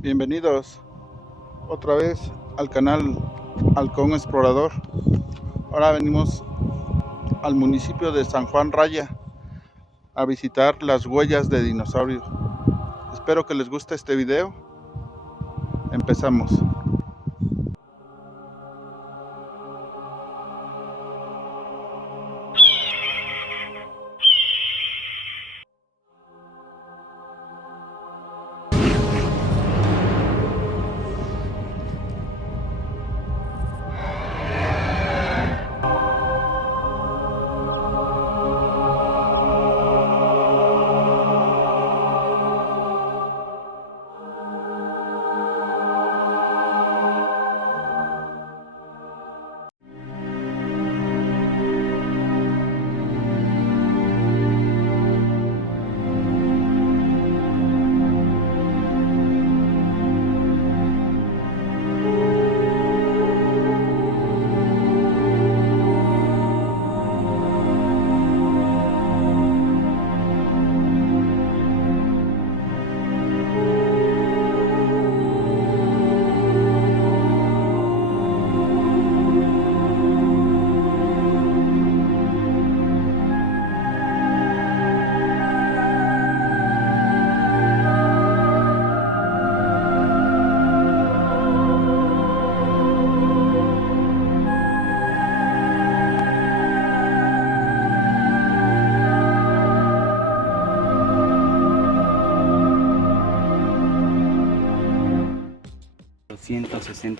Bienvenidos otra vez al canal Halcón Explorador. Ahora venimos al municipio de San Juan Raya a visitar las huellas de dinosaurio. Espero que les guste este video. Empezamos.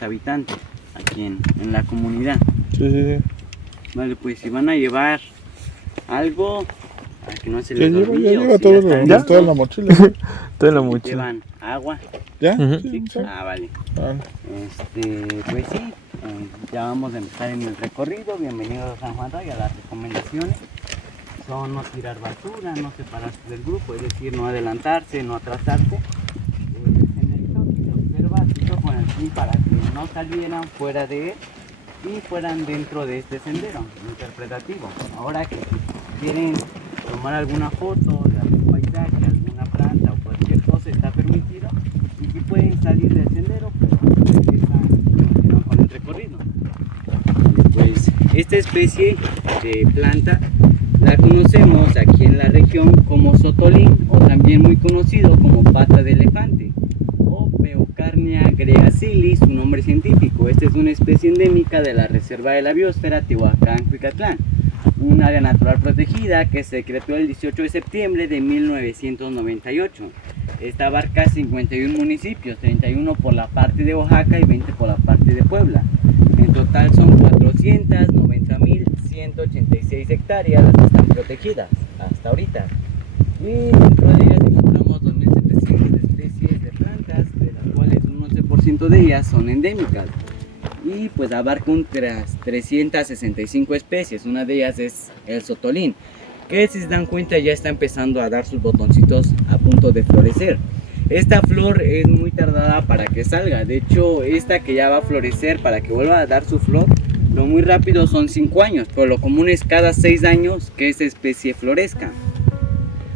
Habitantes aquí en la comunidad. Sí. Vale, pues si van a llevar algo para que no se Ya les lleva, olvide. ya lleva si todo, están toda listos, la mochila. Toda la mochila. llevan agua. ¿Ya? Ujú. Sí, sí. Vale. Ah, Pues sí, ya vamos a empezar en el recorrido. Bienvenidos a San Juan Raya. Las recomendaciones son no tirar basura, no separarse del grupo, es decir, no adelantarse, no atrasarse. El senderito se observa así con el fin para que no salieran fuera de él y fueran dentro de este sendero interpretativo. Ahora que quieren tomar alguna foto de algún paisaje, alguna planta o cualquier cosa, está permitido, y si pueden salir del sendero, pero continúan con el recorrido. Pues esta especie de planta la conocemos aquí en la región como sotolín, o también muy conocido como pata de elefante, o Peocarnia greacilis, su nombre científico. Esta es una especie endémica de la Reserva de la Biosfera Tehuacán-Cuicatlán, un área natural protegida que se decretó el 18 de septiembre de 1998. Esta abarca 51 municipios, 31 por la parte de Oaxaca y 20 por la parte de Puebla. En total son 490.186 hectáreas las que están protegidas hasta ahorita. Y dentro de ellas encontramos 2.700 especies de plantas, de las cuales un 11% de ellas son endémicas. Y pues abarca unas 365 especies. Una de ellas es el sotolín, que si se dan cuenta ya está empezando a dar sus botoncitos a punto de florecer. Esta flor es muy tardada para que salga. De hecho, esta que ya va a florecer, para que vuelva a dar su flor, lo muy rápido son 5 años, pero lo común es cada 6 años que esta especie florezca.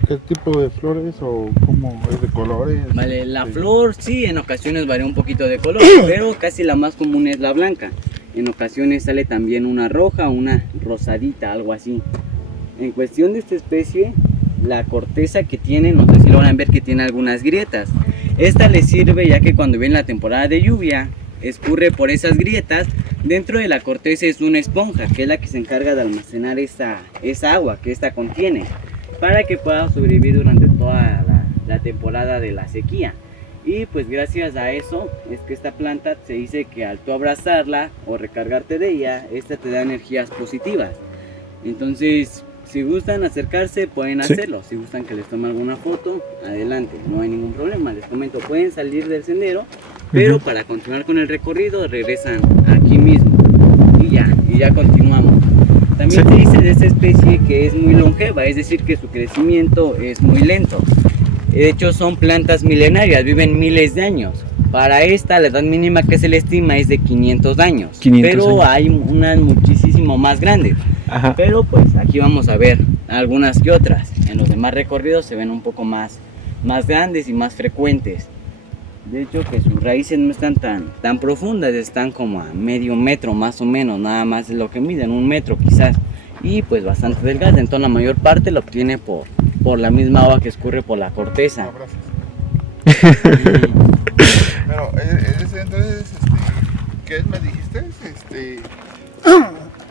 ¿qué tipo de flores o cómo es de colores? Vale, la Sí. flor sí, en ocasiones varía un poquito de color, pero casi la más común es la blanca. En ocasiones sale también una roja, una rosadita, algo así. En cuestión de esta especie, la corteza que tiene, no sé si logran ver que tiene algunas grietas. Esta le sirve ya que cuando viene la temporada de lluvia, escurre por esas grietas. Dentro de la corteza es una esponja, que es la que se encarga de almacenar esa agua que esta contiene, para que pueda sobrevivir durante toda la temporada de la sequía. Y pues gracias a eso es que esta planta se dice que al tú abrazarla o recargarte de ella, esta te da energías positivas. Entonces, si gustan acercarse, pueden hacerlo. Si gustan que les tome alguna foto, adelante, no hay ningún problema. Les comento, pueden salir del sendero, pero para continuar con el recorrido regresan aquí mismo y ya continuamos. También se dice de esta especie que es muy longeva, es decir, que su crecimiento es muy lento. De hecho, son plantas milenarias, viven miles de años. Para esta, la edad mínima que se le estima es de 500 años. 500 pero años. hay unas muchísimo más grandes. Ajá. Pero pues aquí vamos a ver algunas que otras. En los demás recorridos se ven un poco más grandes y más frecuentes. De hecho que sus raíces no están tan profundas, están como a medio metro más o menos, nada más es lo que miden, 1 metro quizás. Y pues bastante delgada, entonces la mayor parte lo obtiene por la misma agua que escurre por la corteza. Pero entonces, ¿qué es, me dijiste?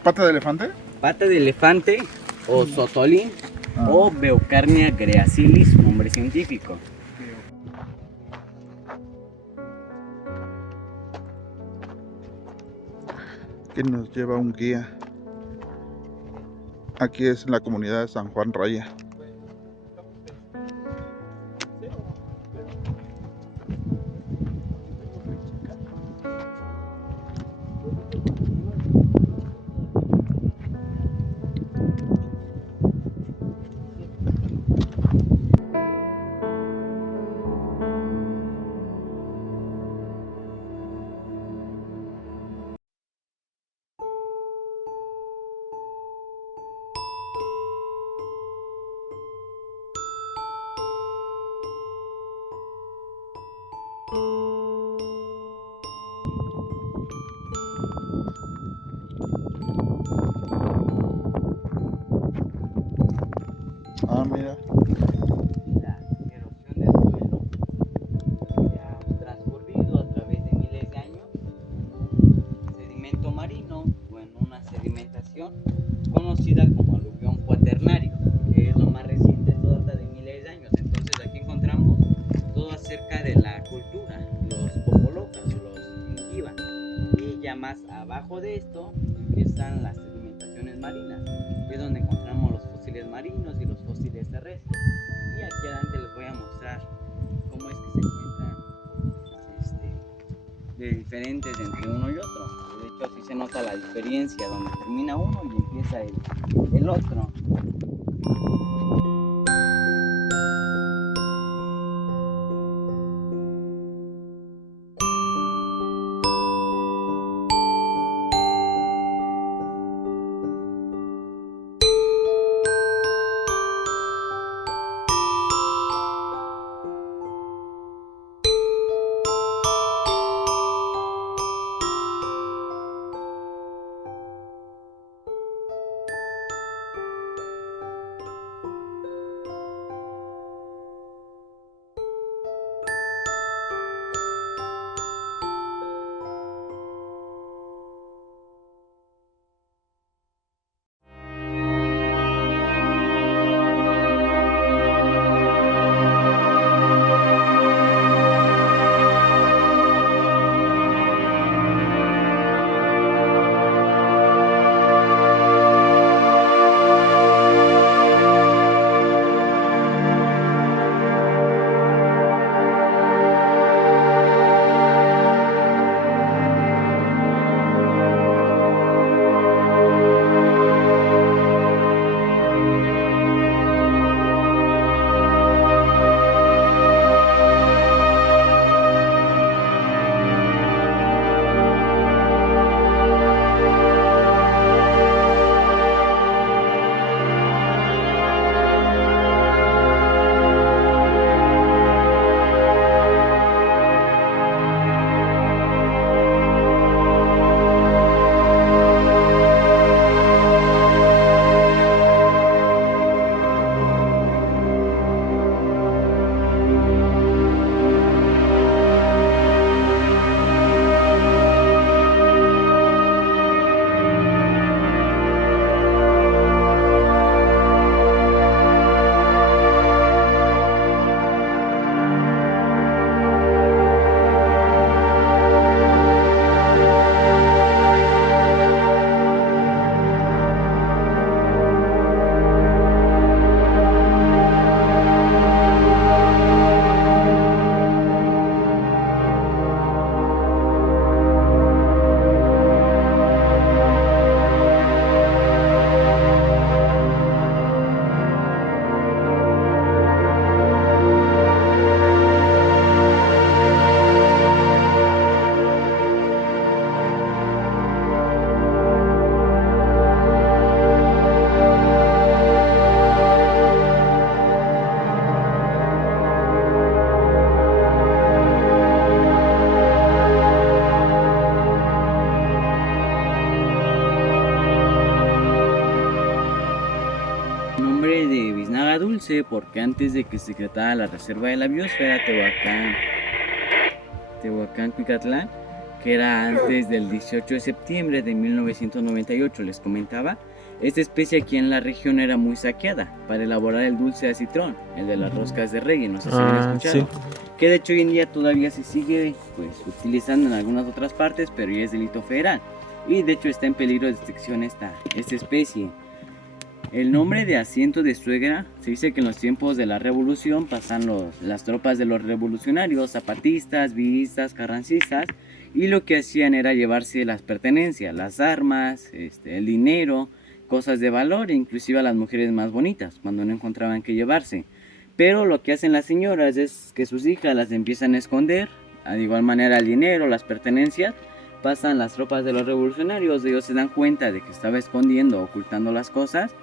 ¿Pata de elefante? Pata de elefante o sotolín Ah. o Beaucarnia greacilis, su nombre científico. Que nos lleva un guía. Aquí es en la comunidad de San Juan Raya. Ah, mira. La erosión del suelo que ha transcurrido a través de miles de años en un sedimento marino o en una sedimentación conocida como aluvión cuaternario, que es lo más reciente, esto data de miles de años. Entonces aquí encontramos todo acerca de la cultura, los popolocas, los Inquiba, y ya más abajo de esto empiezan las sedimentaciones marinas, que es donde encontramos los fósiles marinos y los fósiles terrestres. Y aquí adelante les voy a mostrar cómo es que se encuentran de diferentes entre uno y otro. De hecho, sí se nota la diferencia donde termina uno y empieza el otro. dulce porque antes de que se creara la reserva de la biosfera Tehuacán-Cuicatlán, que era antes del 18 de septiembre de 1998, les comentaba, esta especie aquí en la región era muy saqueada para elaborar el dulce de acitrón, el de las roscas de Reyes, no sé si lo han escuchado. Sí. Que de hecho hoy en día todavía se sigue pues, utilizando en algunas otras partes, pero ya es delito federal. Y de hecho está en peligro de extinción esta especie. El nombre de asiento de suegra se dice que en los tiempos de la revolución pasan las tropas de los revolucionarios, zapatistas, villistas, carrancistas, y lo que hacían era llevarse las pertenencias, las armas, el dinero, cosas de valor, e inclusive a las mujeres más bonitas, cuando no encontraban qué llevarse. Pero lo que hacen las señoras es que sus hijas las empiezan a esconder, de igual manera el dinero, las pertenencias. Pasan las tropas de los revolucionarios, ellos se dan cuenta de que estaba escondiendo, ocultando las cosas,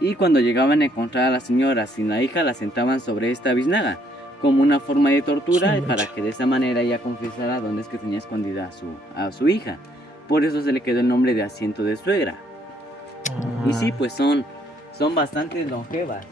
y cuando llegaban a encontrar a las señoras sin la hija, la sentaban sobre esta biznaga, como una forma de tortura, para que de esa manera ella confesara dónde es que tenía escondida a su hija. Por eso se le quedó el nombre de asiento de suegra. Y sí, pues son bastante longevas.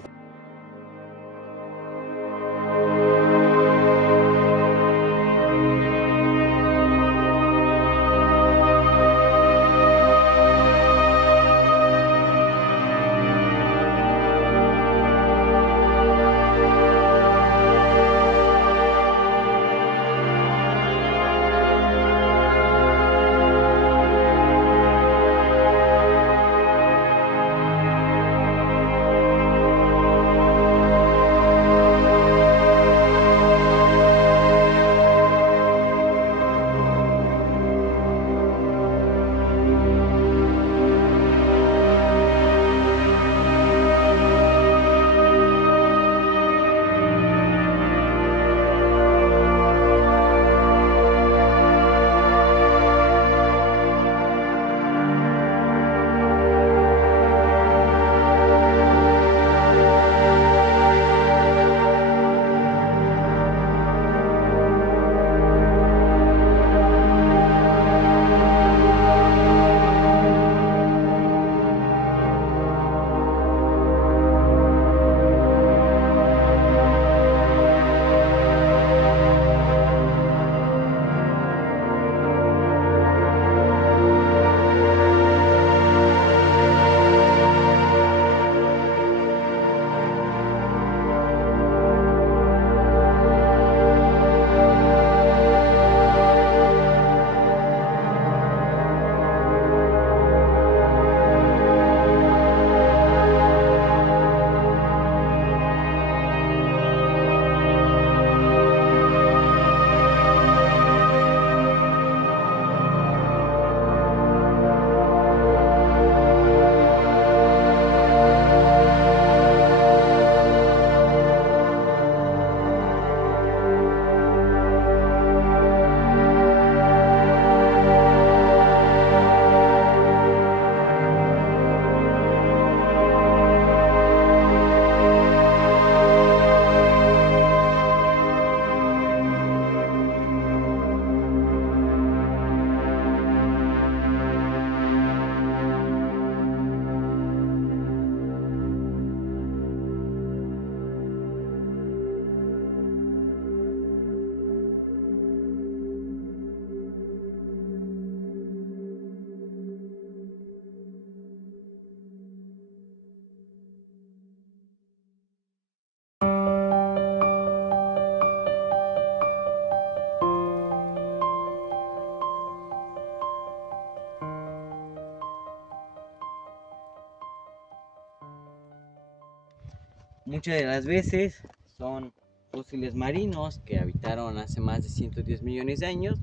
Muchas de las veces son fósiles marinos que habitaron hace más de 110 millones de años.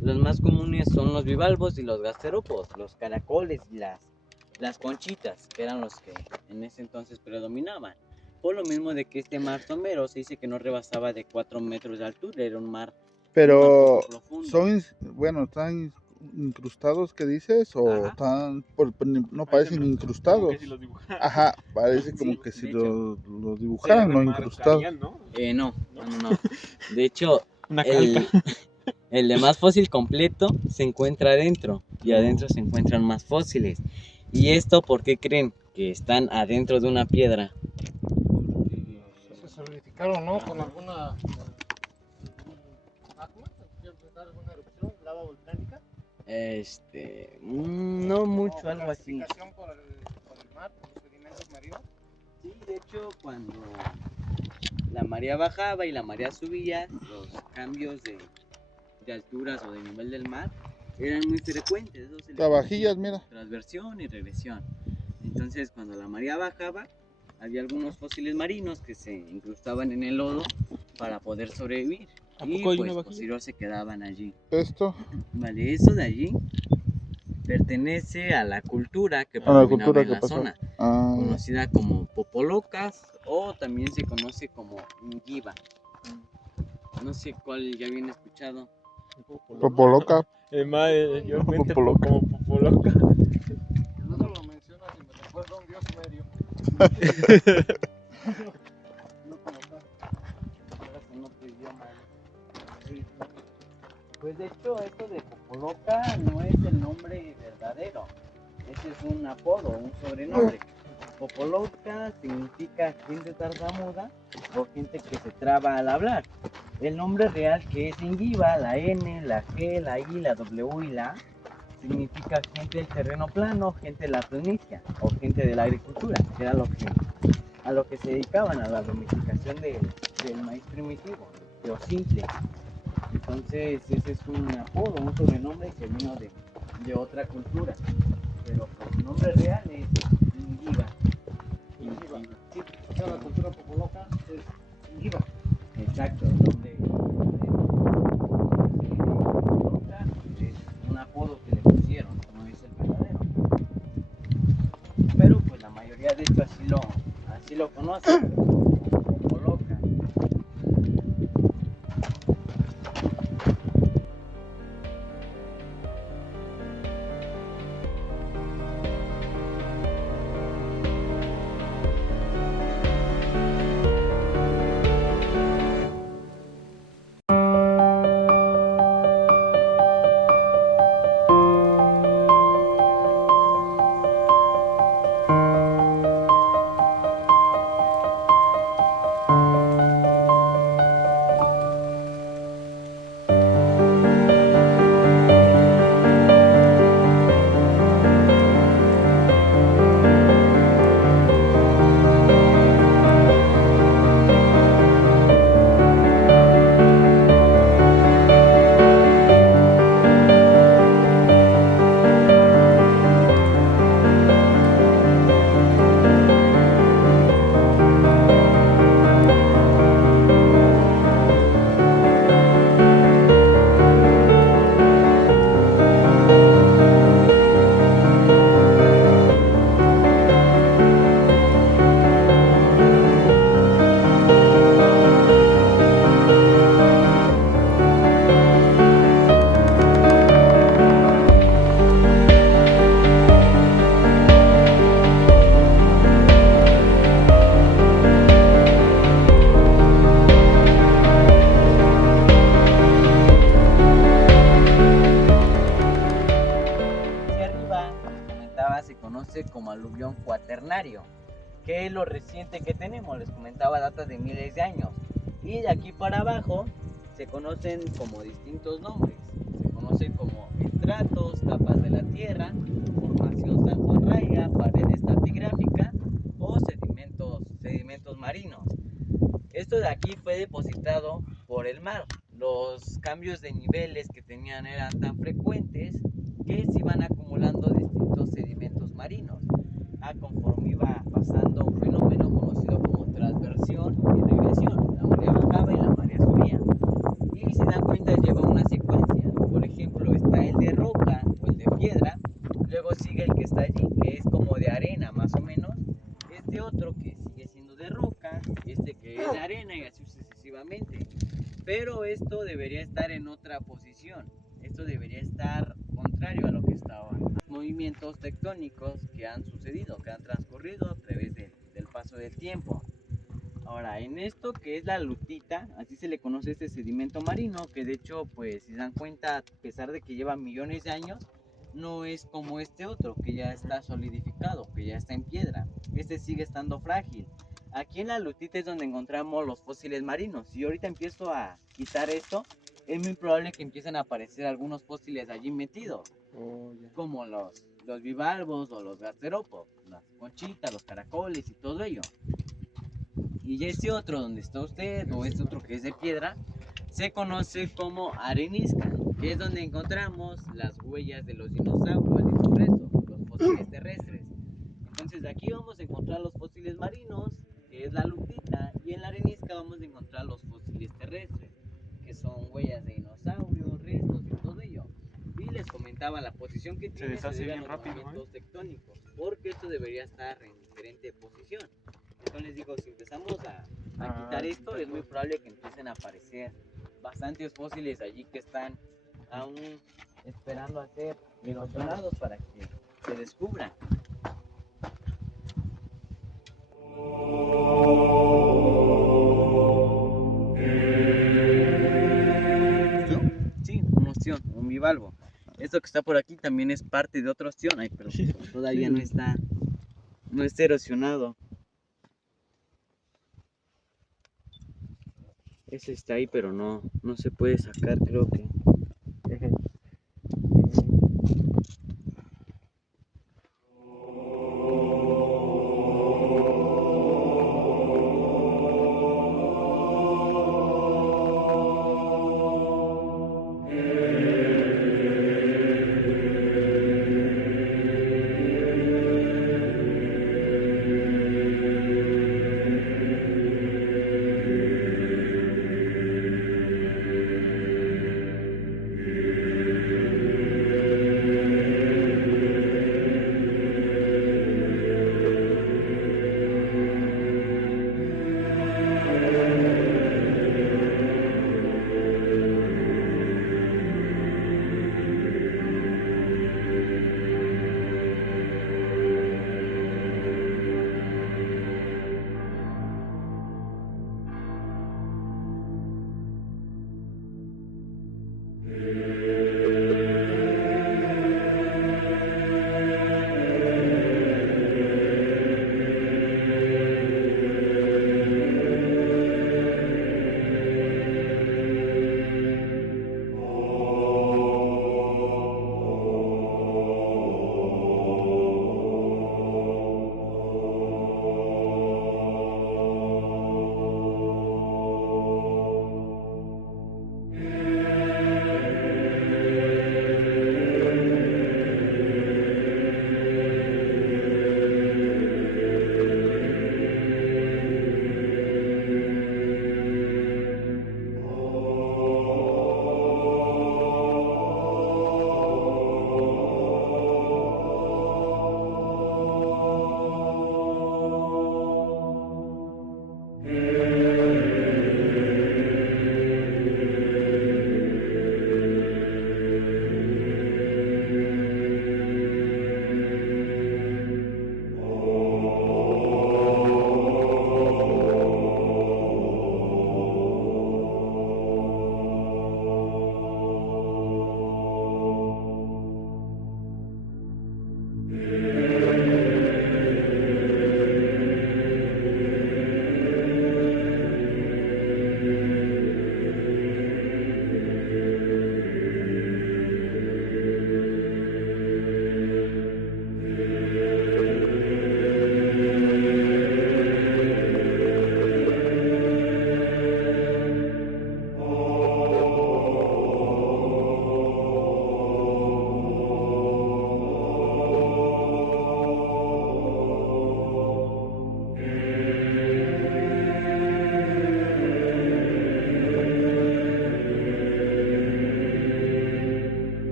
Los más comunes son los bivalvos y los gasterópodos, los caracoles y las conchitas, que eran los que en ese entonces predominaban. Por lo mismo de que este mar somero se dice que no rebasaba de 4 metros de altura, era un mar. Pero son, bueno, están incrustados, ¿qué dices? O están, no parecen incrustados. Si ajá, parece como que si lo dibujaran, no incrustados. ¿No? No. De hecho, el de más fósil completo se encuentra adentro, y adentro se encuentran más fósiles. ¿Y esto por qué creen que están adentro de una piedra? identificaron, ¿no? Con alguna magma, alguna erupción, lava volcánica. No mucho, algo así. Clasificación por el mar, por los sedimentos marinos. Sí, de hecho, cuando la marea bajaba y la marea subía, los cambios de alturas o de nivel del mar eran muy frecuentes. Eso se le Tabajillas, conocía mira. como transversión y regresión. Entonces, cuando la marea bajaba, había algunos fósiles marinos que se incrustaban en el lodo para poder sobrevivir. Y pues posterior se quedaban allí. Esto, Vale, eso de allí pertenece a la cultura que a la predominaba cultura en que la pasó. zona, conocida como Popolocas o también se conoce como Ngiba. No sé cuál ya habían escuchado. Popoloca. Yo mente Popoloca. como Popoloca. Luego lo mencionas y me recuerda a un dios medio. No como tal. Ahora con otro idioma. Sí. Pues de hecho esto de Popoloca no es el nombre verdadero. Ese es un apodo, un sobrenombre. Popoloca significa gente tartamuda o gente que se traba al hablar. El nombre real, que es Ngiba, la N, la G, la I, la W y la A, significa gente del terreno plano, gente de la planicie o gente de la agricultura, que era a lo que se dedicaban, a la domesticación del maíz primitivo, o simple. Entonces ese es un apodo, un sobrenombre que vino de otra cultura, pero pues, su nombre real es Ngiba. Sí, o sea, la cultura Popoloca es Ngiba. Exacto, el nombre es un apodo que le pusieron, no es el verdadero. Pero pues la mayoría de hecho así lo conocen, como loca. Se conoce como aluvión cuaternario, que es lo reciente que tenemos, les comentaba, data de miles de años, y de aquí para abajo se conocen como distintos nombres, se conocen como estratos, capas de la tierra, formación San Juan Raya, pared estratigráfica o sedimentos marinos. Esto de aquí fue depositado por el mar. Los cambios de niveles que tenían eran tan frecuentes que se iban acumulando distintos sedimentos marinos. Conforme iba pasando un fenómeno conocido como transversión y regresión. La marea bajaba y la marea subía. Y si se dan cuenta lleva una secuencia. Por ejemplo, está el de roca o el de piedra. Luego sigue el que está allí, que es como de arena más o menos. Este otro que sigue siendo de roca, este que es de arena y así sucesivamente. Pero esto debería estar en otra posición. Esto debería estar contrario a lo que estaba. Movimientos tectónicos que han sucedido, que han transcurrido a través del paso del tiempo. Ahora, en esto que es la lutita, así se le conoce este sedimento marino, que de hecho, pues si se dan cuenta, a pesar de que lleva millones de años, no es como este otro, que ya está solidificado, que ya está en piedra. Este sigue estando frágil. Aquí en la lutita es donde encontramos los fósiles marinos. Si yo ahorita empiezo a quitar esto, es muy probable que empiecen a aparecer algunos fósiles allí metidos, como los bivalvos o los gasterópodos, las conchitas, los caracoles y todo ello. Y este otro donde está usted, o este otro que es de piedra, se conoce como arenisca, que es donde encontramos las huellas de los dinosaurios y sus restos, los fósiles terrestres. Entonces aquí vamos a encontrar los fósiles marinos, que es la lutita, y en la arenisca vamos a encontrar los fósiles terrestres, que son huellas de dinosaurios, restos y todo ello. Y les comentaba, la posición que tiene se debe a los movimientos tectónicos, porque esto debería estar en diferente posición. Entonces les digo, si empezamos a quitar esto, es muy probable que empiecen a aparecer bastantes fósiles allí que están aún esperando a ser erosionados para que se descubran. Sí, un ostión, un bivalvo. Esto que está por aquí también es parte de otro ostión, pero todavía no está erosionado. Ese está ahí, pero no se puede sacar, creo que.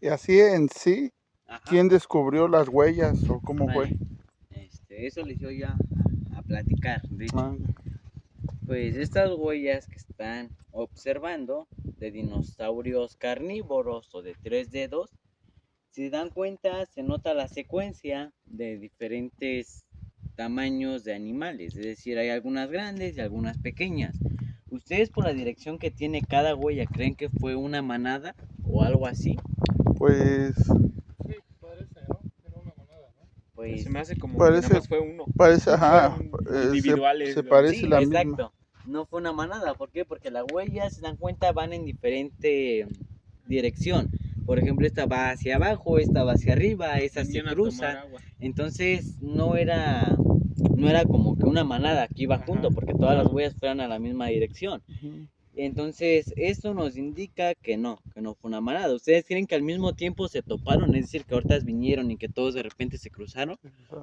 Y así en sí, Ajá. ¿quién descubrió las huellas o cómo fue? Eso les iba ya a platicar. De hecho, Ah, pues estas huellas que están observando de dinosaurios carnívoros o de 3 dedos, si dan cuenta, se nota la secuencia de diferentes tamaños de animales, es decir, hay algunas grandes y algunas pequeñas. ¿Ustedes por la dirección que tiene cada huella creen que fue una manada o algo así? Pues Sí, parece, ¿no? Era una manada, ¿no? Pues Se me hace como que parece, nada más fue uno. parece, ajá, Fueron individuales, se ¿no? parece sí, la exacto. misma. No fue una manada. ¿Por qué? Porque las huellas, se dan cuenta, van en diferente dirección. Por ejemplo, esta va hacia abajo, esta va hacia arriba, esa se Venían a tomar cruza. agua. Entonces no era como que una manada que iba Ajá, junto, porque todas las claro. huellas fueran a la misma dirección. Ujú. Entonces, eso nos indica que no fue una manada. ¿Ustedes creen que al mismo tiempo se toparon? Es decir, que ahorita vinieron y que todos de repente se cruzaron.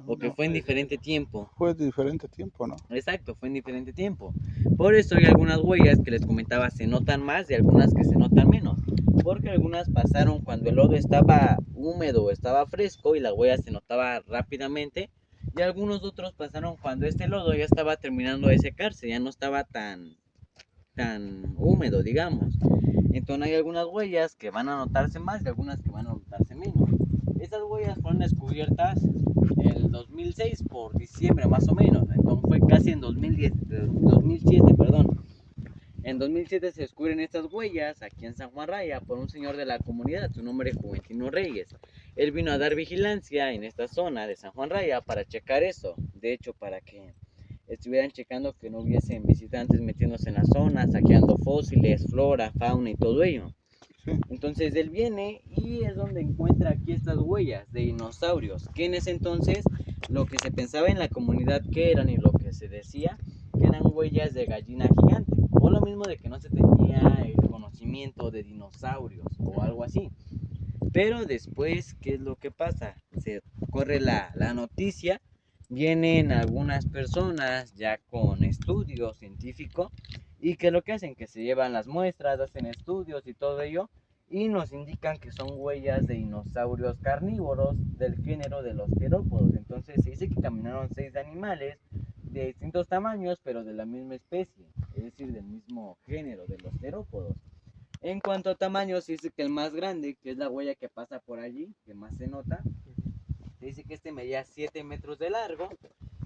¿O que No, fue en diferente tiempo? fue de diferente tiempo, ¿no? Exacto, fue en diferente tiempo. Por eso hay algunas huellas que les comentaba se notan más y algunas que se notan menos. Porque algunas pasaron cuando el lodo estaba húmedo o estaba fresco y la huella se notaba rápidamente. Y algunos otros pasaron cuando este lodo ya estaba terminando de secarse, ya no estaba tan húmedo, digamos. Entonces hay algunas huellas que van a notarse más y algunas que van a notarse menos. Estas huellas fueron descubiertas en el 2006 por diciembre más o menos. Entonces fue casi en 2007, perdón. En 2007 se descubren estas huellas aquí en San Juan Raya por un señor de la comunidad, su nombre es Juventino Reyes. Él vino a dar vigilancia en esta zona de San Juan Raya para checar eso. De hecho, para que estuvieran checando que no hubiesen visitantes metiéndose en la zona, saqueando fósiles, flora, fauna y todo ello. Sí. Entonces él viene y es donde encuentra aquí estas huellas de dinosaurios, que en ese entonces lo que se pensaba en la comunidad que eran y lo que se decía que eran huellas de gallina gigante, o lo mismo de que no se tenía el conocimiento de dinosaurios o algo así. Pero después, ¿qué es lo que pasa? Se corre la noticia, vienen algunas personas ya con estudio científico y que lo que hacen, que se llevan las muestras, hacen estudios y todo ello y nos indican que son huellas de dinosaurios carnívoros del género de los terópodos. Entonces se dice que caminaron 6 animales de distintos tamaños pero de la misma especie, es decir, del mismo género de los terópodos. En cuanto a tamaño, se dice que el más grande, que es la huella que pasa por allí, que más se nota, se dice que este medía 7 metros de largo.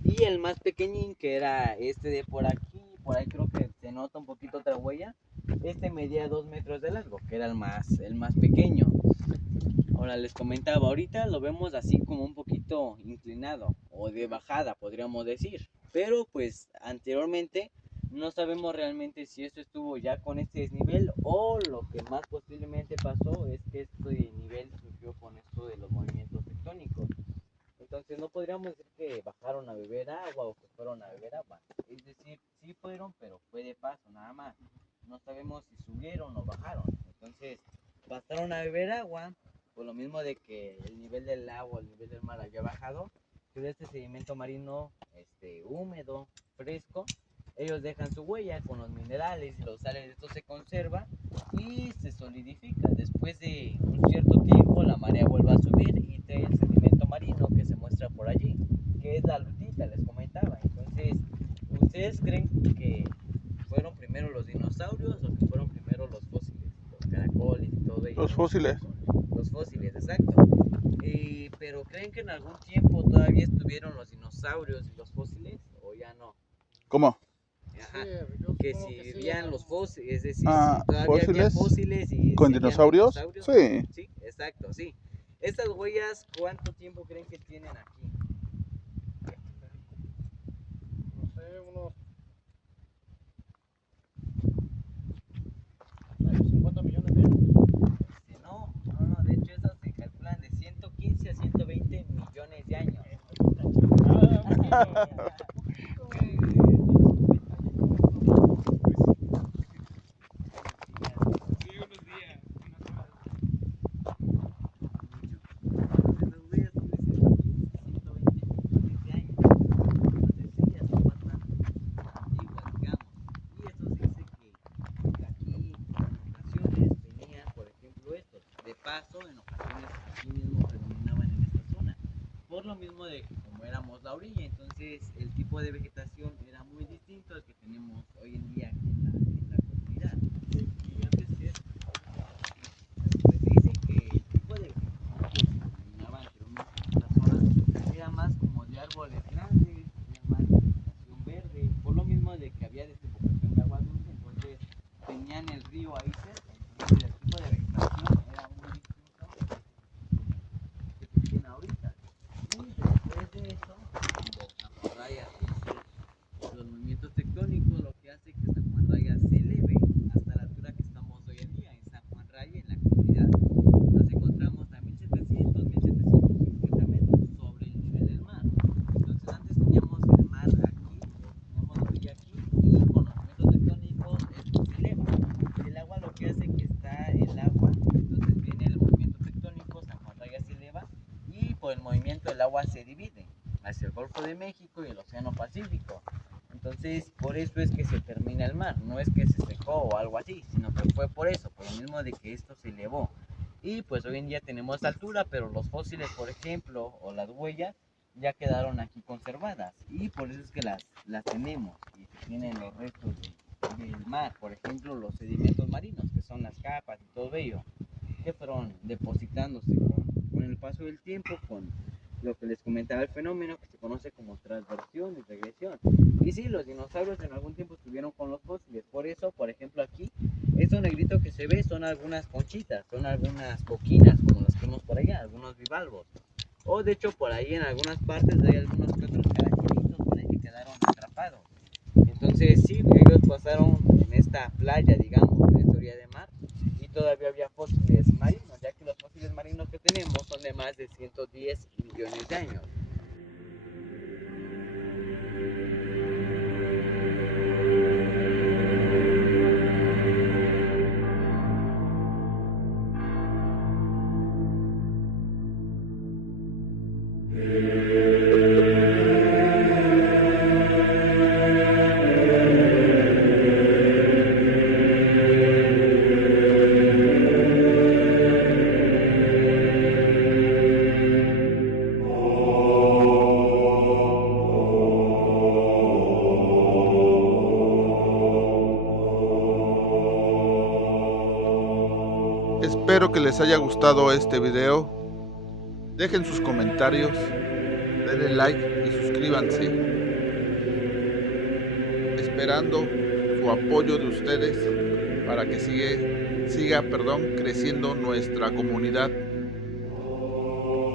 Y el más pequeñín, que era este de por aquí, por ahí creo que se nota un poquito otra huella, este medía 2 metros de largo, que era el más pequeño. Ahora les comentaba, ahorita lo vemos así como un poquito inclinado o de bajada, podríamos decir. Pero pues anteriormente no sabemos realmente si esto estuvo ya con este desnivel o lo que más posiblemente pasó es que este nivel surgió con esto de los movimientos tectónicos. Entonces no podríamos decir que bajaron a beber agua o que fueron a beber agua. Es decir, sí fueron, pero fue de paso, nada más. No sabemos si subieron o bajaron. Entonces pasaron a beber agua, por lo mismo de que el nivel del agua, el nivel del mar había bajado. Quedó este sedimento marino húmedo, fresco. Ellos dejan su huella con los minerales y los sales, esto se conserva y se solidifica. Después de un cierto tiempo la marea vuelve a subir y trae el sedimento marino que se muestra por allí, que es la lutita, les comentaba. Entonces, ¿ustedes creen que fueron primero los dinosaurios o que fueron primero los fósiles, los caracoles y todo ello? Los fósiles. Los fósiles, exacto. Pero ¿creen que en algún tiempo todavía estuvieron los dinosaurios y los fósiles o ya no? ¿Cómo? Ajá. Sí, yo Que supongo si que sí, vivían ¿no? los fósiles, es decir, Ah, si todavía había fósiles fósiles y con seguían dinosaurios. Sí. Sí, exacto, sí. Estas huellas, ¿cuánto tiempo creen que tienen aquí? No sé, unos 50 millones de años. No, de hecho esas se calculan de 115 a 120 millones de años. Sí, unos días. Estas huellas son de 115 a 120 millones de años. Entonces sí, ya son bastante antiguas, digamos. Y esto se dice que aquí en ocasiones venían, por ejemplo, estos. De paso, en ocasiones aquí mismo predominaban en esta zona. Por lo mismo de que como éramos la orilla, entonces el tipo de vegetación era muy distinto al que tenemos hoy en día aquí en la comunidad. Y antes que esto, pues se dice que el tipo de vegetación que predominaba anteriormente en esta zona era más como de árboles grandes, río ahí cerca. Entonces, el tipo de vegetación era muy distinto que tiene ahorita. Y después de eso, cuando San Juan Raya hace los movimientos tectónicos, lo que hace que San Juan Raya se eleve hasta la altura que estamos hoy en día. En San Juan Raya, en la comunidad, nos encontramos a 1700, 1750 metros sobre el nivel del mar. Entonces antes teníamos el mar aquí, teníamos la orilla aquí, y con los movimientos tectónicos esto se eleva. El agua lo que hace que está el agua, entonces viene el movimiento tectónico, San Juan Raya se eleva, y por el movimiento el agua se divide hacia el Golfo de México y el Océano Pacífico. Entonces, por eso es que se termina el mar, no es que se secó o algo así, sino que fue por eso, por lo mismo de que esto se elevó. Y pues hoy en día tenemos altura, pero los fósiles, por ejemplo, o las huellas, ya quedaron aquí conservadas. Y por eso es que las tenemos, y se tienen los restos del mar, por ejemplo, los sedimentos marinos, que son las capas y todo ello, que fueron depositándose con el paso del tiempo, con lo que les comentaba, el fenómeno que se conoce como transversión y regresión. Y sí, los dinosaurios en algún tiempo estuvieron con los fósiles, por eso, por ejemplo, aquí, esto negrito que se ve son algunas conchitas, son algunas coquinas, como las que vemos por allá, algunos bivalvos. O de hecho, por ahí en algunas partes hay algunos que otros caracteritos por ahí que quedaron atrapados. Entonces, sí, ellos pasaron en esta playa, digamos, en esta orilla de mar, y todavía había fósiles marinos, ya que los fósiles marinos que tenemos son de más de 110 millones de años. Espero que les haya gustado este video. Dejen sus comentarios, denle like y suscríbanse. Esperando su apoyo de ustedes para que siga creciendo nuestra comunidad.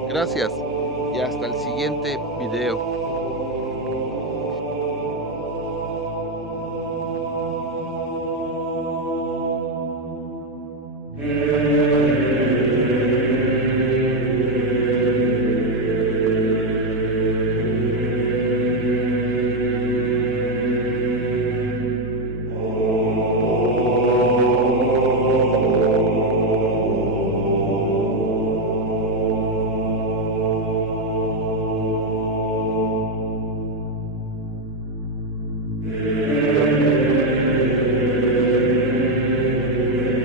Gracias y hasta el siguiente video.